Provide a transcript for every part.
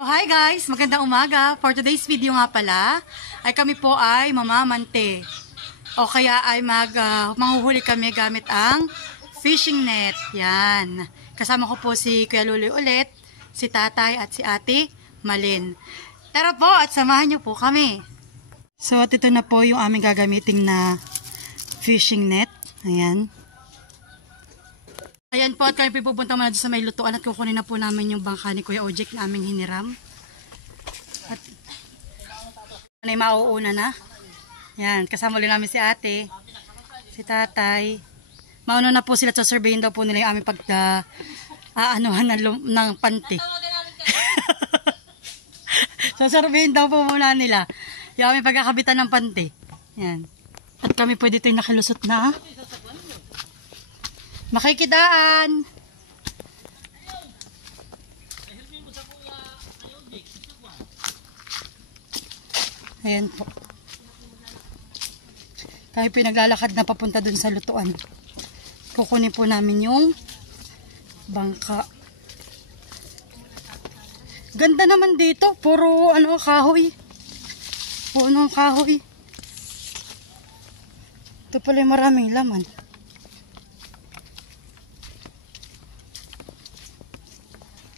Hi guys! Magandang umaga. For today's video nga pala, ay kami po ay mamamante. O kaya ay manghuhuli kami gamit ang fishing net. Yan. Kasama ko po si Kuya Luloy ulit, si Tatay at si Ate Malin. Tara po at samahan niyo po kami. So at ito na po yung aming gagamiting na fishing net. Ayan. Ayan po at kami pupunta muna sa may lutuan at kukunin na po namin yung bangka ni Kuya Ojek na aming hiniram. At ay mauuna na. Yan, kasama ulit namin si ate, si tatay. Mauna na po sila sa surveyin daw po nila yung aming pagka-aanuhan ng panty. So surveyin daw po muna nila yung aming pagkakabitan ng panty. Yan. At kami pwede ito yung nakilusot na. Makikidaan. Ayan po. Kami pinaglalakad na papunta dun sa lutuan. Kukunin po namin yung bangka. Ganda naman dito. Puro kahoy. Puro kahoy. Ito pala yung maraming laman.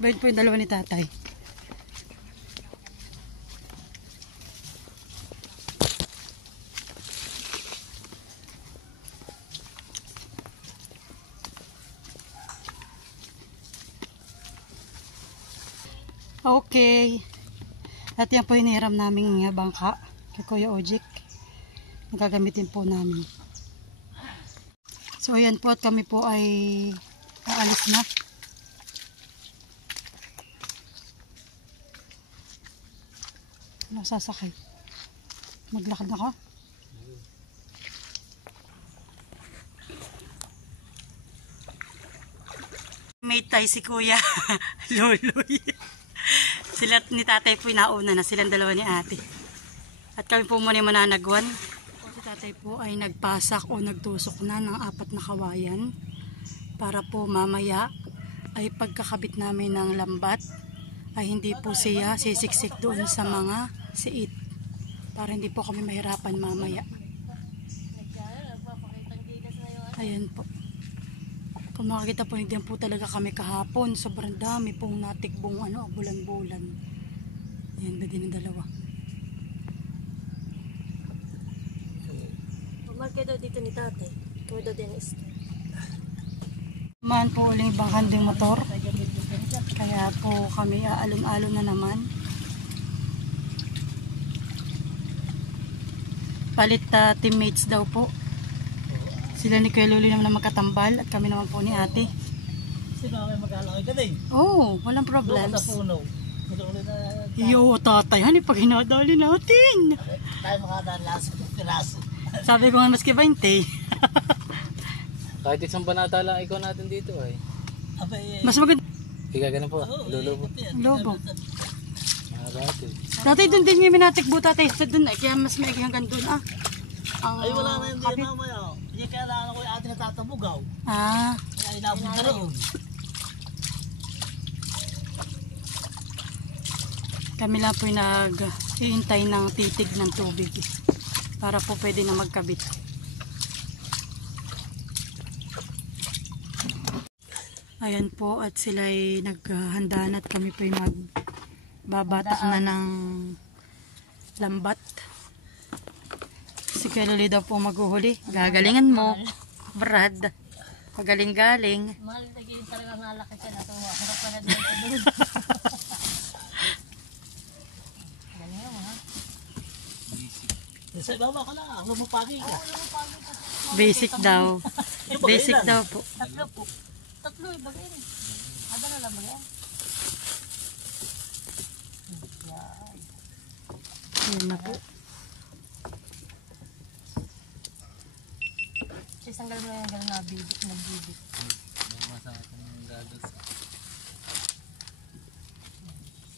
Bayan po yung dalawa ni tatay. Okay. At yan po yung hiniram namin bangka kay Kuya Ojek. Gagamitin po namin. So ayan po at kami po ay aalis na. Sasakay. Maglakad ako. Mate tayo si Kuya Luloy. Sila ni tatay po nauna na. Silang dalawa ni ate. At kami po muna yung mananagwan. Si tatay po ay nagpasak o nagtusok na ng 4 na kawayan. Para po mamaya ay pagkakabit namin ng lambat ay hindi po siya sisiksik doon sa mga siit para hindi po kami mahirapan mamaya. Ayan po. Kung makikita po, hindi po talaga kami kahapon. Sobrang dami pong natikbong bulan-bulan. Ayan ba din ang dalawa. Market daw dito ni tate. Kaya daw din is. Man po uling bangkan din motor. Kaya po kami aalon-alon na naman. Palit teammates daw po. Sila ni Kuya Luloy naman na magkatambal at kami naman po ni ate. Sino kami mag-alakay ka din? Oh, walang problems. Sa puno. Yo, tatay, hani pag hinadali natin. Tayo makadaan lasa ng piraso. Sabi ko nga maski 20. Kahit isang banata lang ikaw natin dito ay. Mas maganda. Ika ganun po, lulubo. Lobo. Mga dati. Tatay, doon din yung minatikbo tatay. Sa doon ay kaya mas maigi hanggang doon Ay wala na hindi na mamaya. Hindi kailangan ko yung ating natatabugaw. Kaya ilabog na roon. Kami lang po nag-iintay ng titig ng tubig para po pwede na magkabit. Ayan po at sila ay naghahanda na at kami po ay magbabatak na ng lambat. Si Kuya Luloy daw po maghuhuli. Gagalingan mo, Brad. Pagaling-galing. Mahal naging talaga nalaki siya na ito. Harap ka na din ito doon. Galing na mga. Sa ibaba ka lang. Lumupagi ka. Basic daw. Basic daw po. Tatlo po. Tatlo ibagay rin. Ada na lang bagay. Ayan na po. Isang galing na yung galing nagbibig. Masakit ng gados.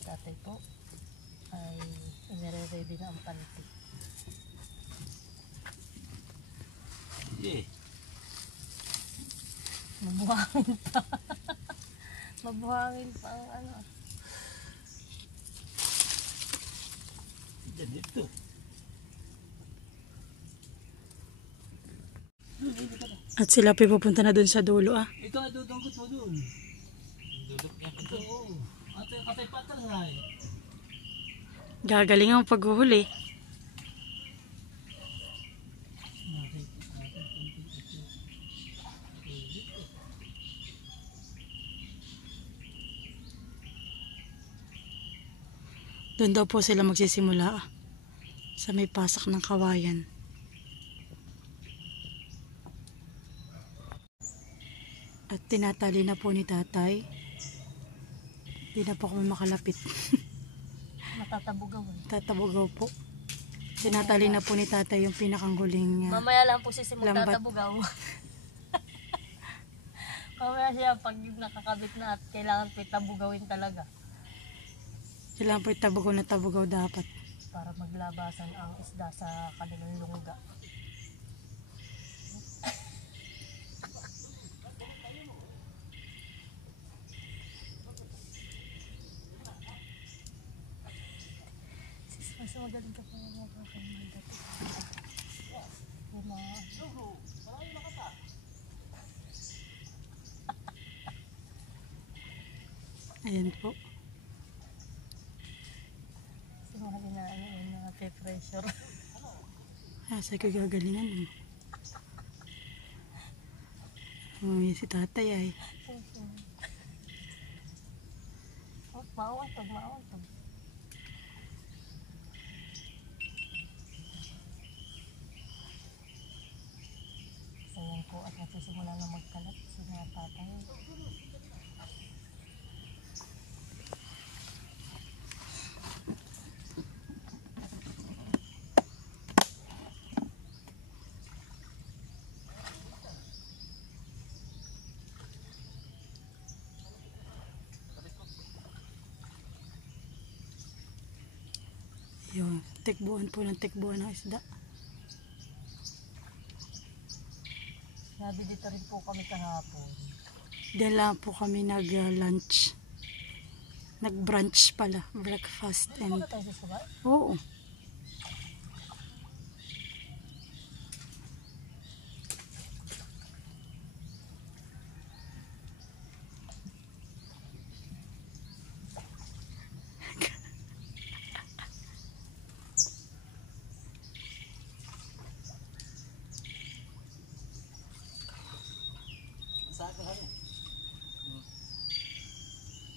Tatay po ay inire-ready na ang panty. Mabuhangin pa. Mabuhangin pa ang Ganito. At sila po pupunta na dun sa dulo ah. Ito ay dudungkot mo dun. Dudok niya Ito, oo. Atay patras ay. Gagaling ang paghuhuli. Doon daw po sila magsisimula ah, sa may pasak ng kawayan. At tinatali na po ni tatay. Hindi na po kami makalapit. Matatabugaw eh. Tatabugaw po. Tinatali na po ni tatay yung pinakang huling Mamaya lang po sisimula lambat. tatabugaw. Mamaya siya pag nakakabit na at kailangan po itabugawin talaga. Kailangan po itabugaw na tabugaw dapat. Para maglabasan ang isda sa kanilang lungga. Mas magaling ka pa mga kakamanda. Ayan po. Kasi mga inaano yun, mga pressure. Sa ko gagalingan mo. Yan si tatay ay. Maawantog, maawantog. So yan po at nagsisimula na magkalat si mga tatay. Yun, tikbuan po ng tikbuan ng isda. Sabi dito rin po kami kahapon. Diyan lang po kami nag-lunch. Nag-brunch pala. Breakfast and... Ano tayo sa sabay? Oo. Saan ka kanya?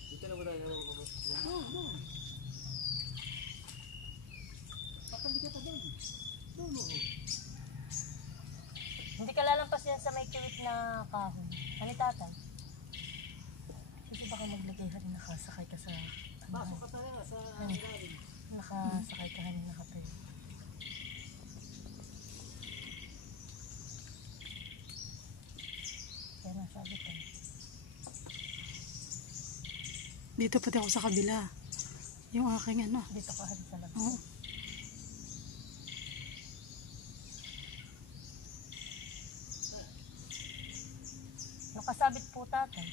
Dito na ba tayo? No. Patali ka pa doon. No. Hindi ka lalampas yan sa may kiwit na kahoy. Ano tata? Kasi baka maglagay ka rin nakasakay ka sa... Pasok ka tayo sa ilalim. Nakasakay ka rin nakapay. Kaya nasabi ko. Dito pati ako sa kabila. Yung aking ano. Dito ka rin sa labas. Oo. Nakasabit po tatay.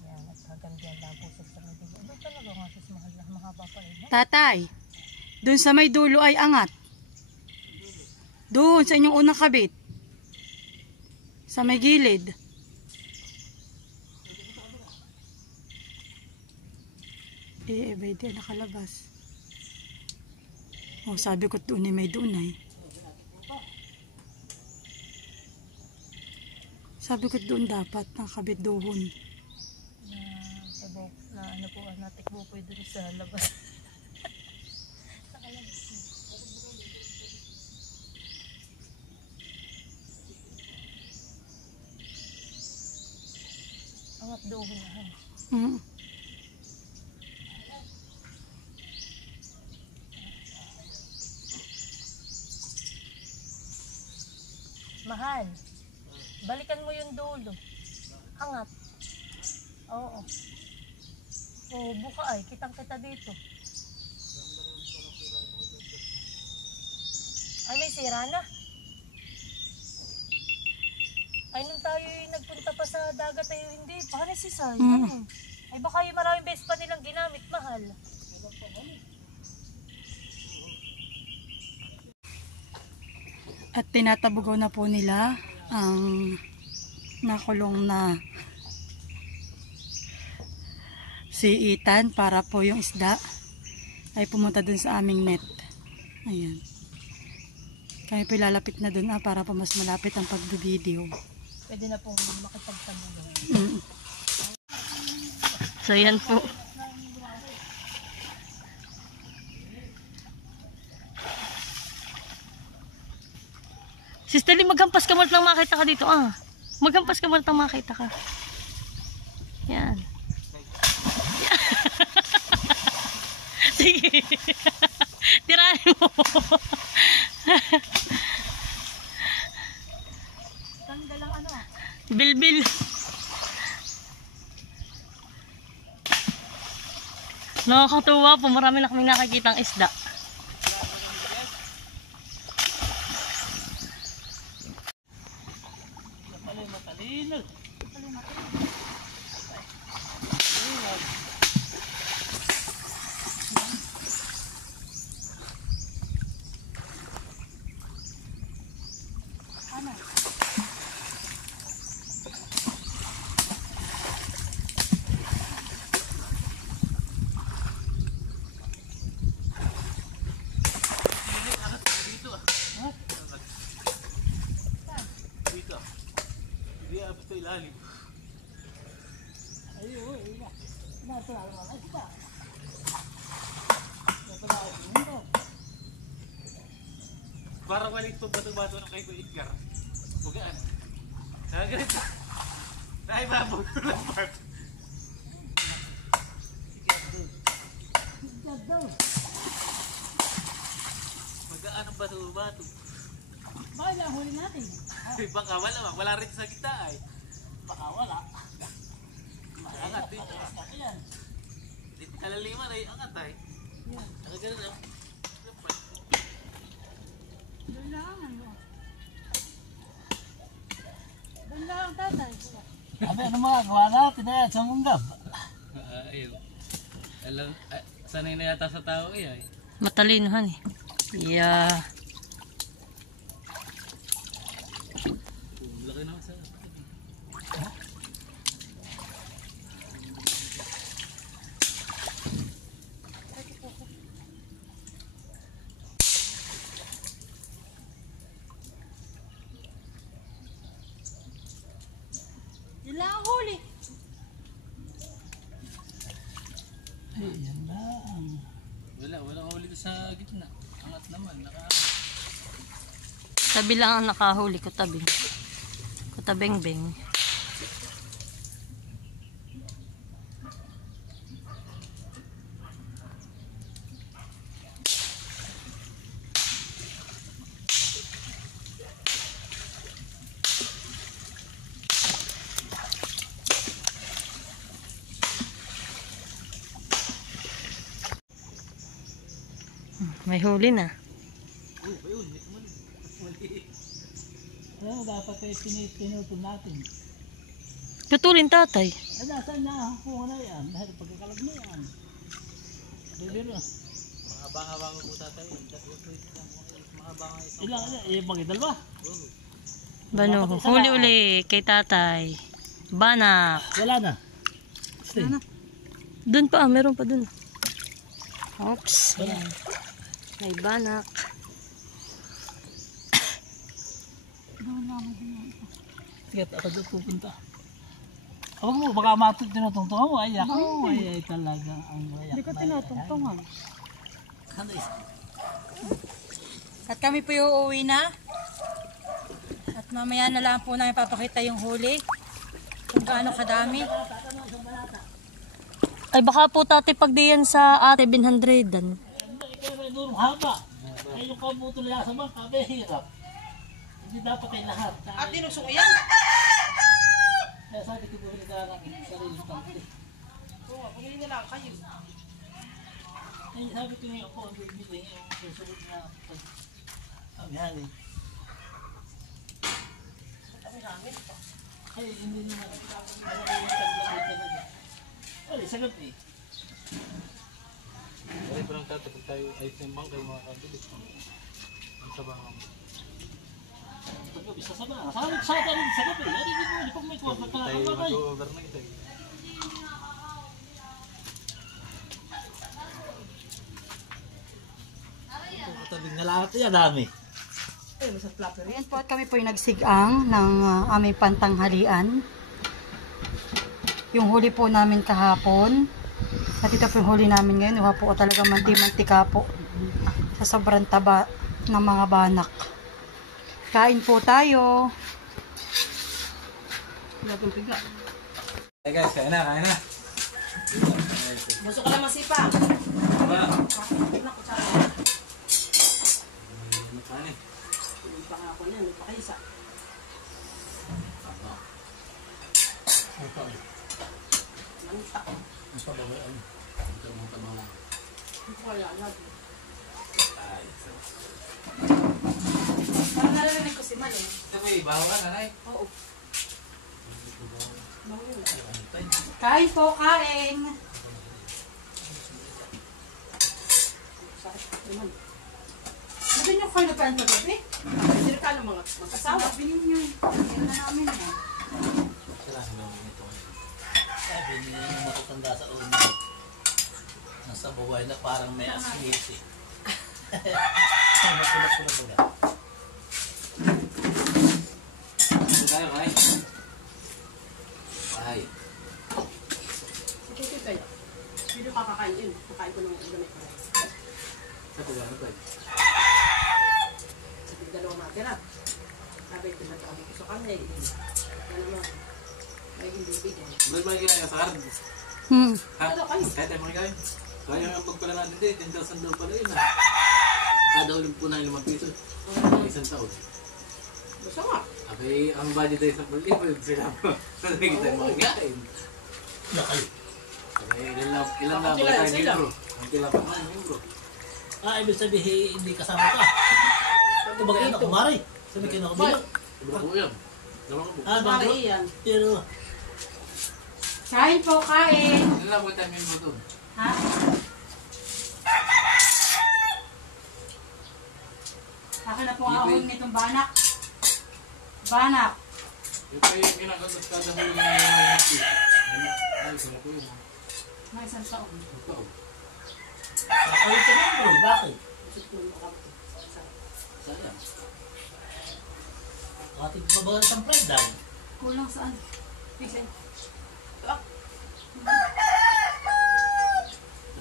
Yan, at hanggang dyan lang po sa sarili. Doon talaga nga sis mahal na mahaba pa rin. Tatay, dun sa may dulo ay angat. Doon sa inyong unang kabit. Sa may gilid. Ba di nakalabas. Oh, sabi ko doon ay may doon ay. Sabi ko doon dapat nakabit doon. Na ano po, natikbo po doon sa labas. Nakalabas na. Angat doon na. Mm. Mahal. Balikan mo yung dulo. Angat. Oo. Oo, buka ay. Kitang kita dito. Ay, may sira na. Ay, nung tayo nagpunta pa sa dagat tayo, hindi. Paano si Sai? Ano? Ay, baka yung maraming beses pa nilang ginamit, mahal. At tinatabugaw na po nila ang nakulong na si Ethan para po yung isda ay pumunta dun sa aming net. Ayan. Kami po lalapit na dun para po mas malapit ang pag-video. Pwede na pong makipagtamugan. So yan po. Sister Lee, maghampas ka muna nang makita ka dito. Maghampas ka muna nang makita ka. Yan. Sige. Tirahin mo. Tanggal ang ano? Bilbil. Nakakatuwa po. Marami na kaming nakikitang isda. Matalino. Ilalim. Ayun, ayun. Nasa lalo mga isda. Parang walit po bato-bato ng kay Edgar. Bugaan. Ganito. Dahil babog ko lang part. Magaan ang bato-bato. Bakit lang huli natin? Baka wala rin sa gitna ay. Baka wala. Angat dito. Dito kalaliman ay angat ay. Saka ganun lang. Doon lang ano. Doon lang tatay. Sabi ano mga gawa natin na yan sa munggab. Ayun. Alam, sanay na yata sa tao eh. Matalinohan eh. Yeah. Laki naman sa... Yun lang ang huli. Yan lang. Wala ulit sa gitna. Angat naman, Tabi lang ang nakahuli ko, tabi. Kutabeng-beng. May huli na. Ano dapat ay pinutol natin? Tutulin tatay. Ay nasaan na? Kung ano yan? Dahil pagkakalag na yan. Bibiro. Mahaba-haba mo po tatay. Mahaba nga isang... Ilang yan? Ibang dalawa? Bano, huli uli kay tatay. Banak. Wala na. Stay. Dun pa, meron pa dun. Oops. Wala. Ayan. May banak. Sige, ako doon pupunta. Huwag mo, baka tinutungtungan mo. Ay, ako. Ay, talaga ang wayak. Hindi ko tinutungtungan. Ano is? At kami po yung uuwi na. At mamaya na lang po namin papakita yung huli. Kung gaano kadami. Ay baka po tatay pag diyan sa ate 700. Ikaw may nurong haba. Ay, yung kabutol niya sa mga kabe, hirap. Hindi dapat ay lahat. At dinusok yan? Kaya sabi ko bumili ka lang ng sarili pangkili. Oo, bumili na lang kayo. Ay, sabi ko nga ako ang bibili yung susunod na pag-amihali. namin pa. Ay, hindi naman. Marami yung taglamit talaga. Ay, sa gabi. Kaya parang tatapag tayo ay simbang kayo mga kabilis. Ang sabangan. Sa gabi, sa sama. Sa gabi, sa gabi. Ay, hindi mo. Pag may kuwag, Tayo magkakabagay. mag-overnight eh. Tabing na lahat yan, dami. Ay, sa flapper. Ayan po at kami po yung nagsigang ng aming pantanghalian. Yung huli po namin kahapon. At ito po yung huli namin ngayon. Huha po talaga manti-mantika po. Sa sobrang taba ng mga banak. Kain po tayo. Gagawin piga. Hey guys, kain na, kain na. Gusto ka lang masipa. Diba? Naku, tsaka. Kain. Hindi pa nga ako niyan. Hindi pa kayo isa. Manta. Mas pababayaan. Ito mga tamawa. Hindi ko kaya alam. Ay, Parang narinig ko si Man eh. ito may ibaw ka, nanay. Oo. Bago yun. Kain po, kain. Sakit. Ay, Man. Sabi niyo kayo nagkain sa gabi? Sino ka ng mga mag-asawa? Sabi niyo. Yan na namin. Kailangan gawin ito. Sabi niya yung matutanda sa ulo. Nasa buhay na parang may asmiti. Makulat-kulat ba? Ito tayo, kain. Ay. Sige kayo. Sino ka kakain yun? Kakain ko ng gamit ko. Sa pagano ba? Sabi dalawang matira. Sabi ko nag-abot ko sa kanila. Ano naman. Ay hindi bigyan. Ba't mga kaya sa card? Ha? Ano kayo? Kahit tayo mga kaya. Kaya yung pagpala natin din, 10,000 daw pala yun ha. Kada ulit po na 5 piso. Isang taon. Gusto nga. Abay, ang budget ay 10,000. Sila mo. Sabi kita yung mga kain. Nakay. Abay, ilan na ba Ilan tayo sila? membro? Ang kailan pa tayo membro. Ibig sabihin, hindi kasama ka. Ito ba kayo nakumari? Sabi kayo nakumari? Sabi ko yan. Naman ko po. Mari Bago? yan. Pero, Kain po, kain. Ilan na ba tayo membro doon? Ha? Akin na po ang ahon nitong banak. Banak. Yung pa yung kinakagat kada huli na yung mga hati. Ay, sila po yun. Mga isang taon. Ito. kayo ito na bro. Bakit? Gusto ko makapit. Sayang. Ating pabagal sa pride dahil. Kulang saan? Pixel.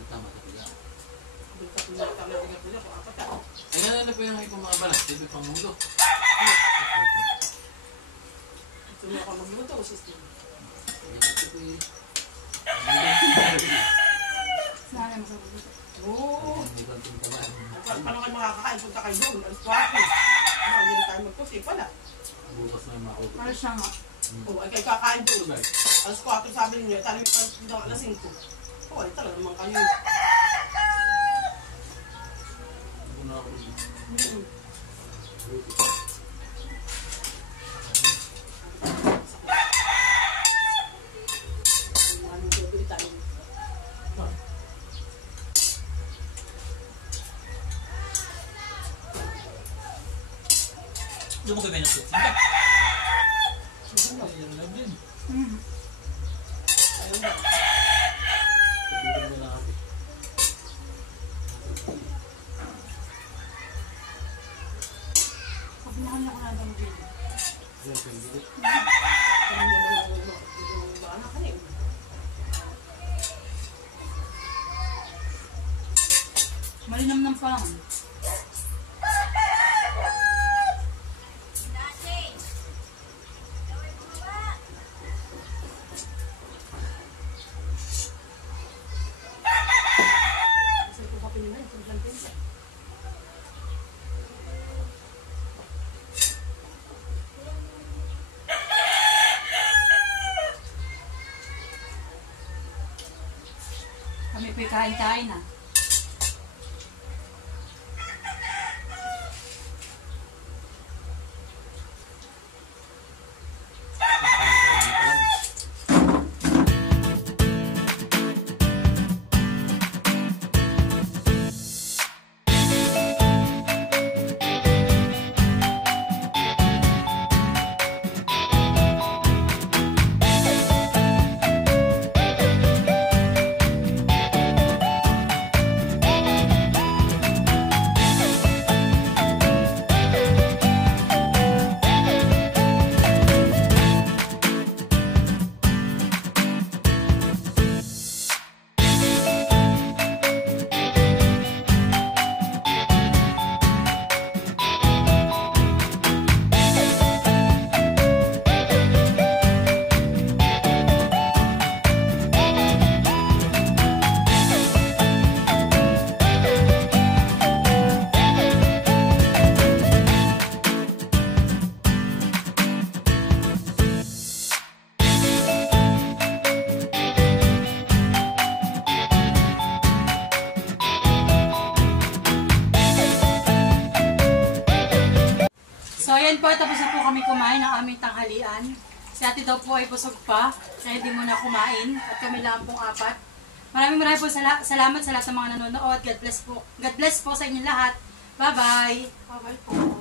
Tama ka pala. Dito ko na kami ng pila ko apat ah. Ay, ano po yung mga balas? Sabi pang mundo. Gusto mo ako magluto o system? Ito po yung... Sana masarap dito. Oo. Hindi ko ang tintamaan. Paano kayo makakakain? Punta kayo doon. Alas 4. Hindi na tayo magputi pala. Bukas na yung makaupo. Para siya nga. Oo, ay kayo kakain doon. Alas 4 sabi ninyo, tali mo pa daw alas 5. Oo, ay talaga naman kayo. Ako na ako. Maraming tuloy tayo. Doon mo kayo may nasit. Ayun lang din. Ayun ba? Sabihin mo na ako. Sabi na kanya ko na lang dito. Ayun, pambili. Ayun naman yung bana ka rin. Malinam ng pang. Kasi kung kape nila, yung plantain. Kami po'y kain-kain na. Ayun po, tapos na po kami kumain ng aming tanghalian. Si ate daw po ay busog pa, kaya hindi muna kumain. At kami lang pong 4. Maraming po salamat sa lahat ng mga nanonood. God bless po. God bless po sa inyo lahat. Bye-bye. Bye-bye po.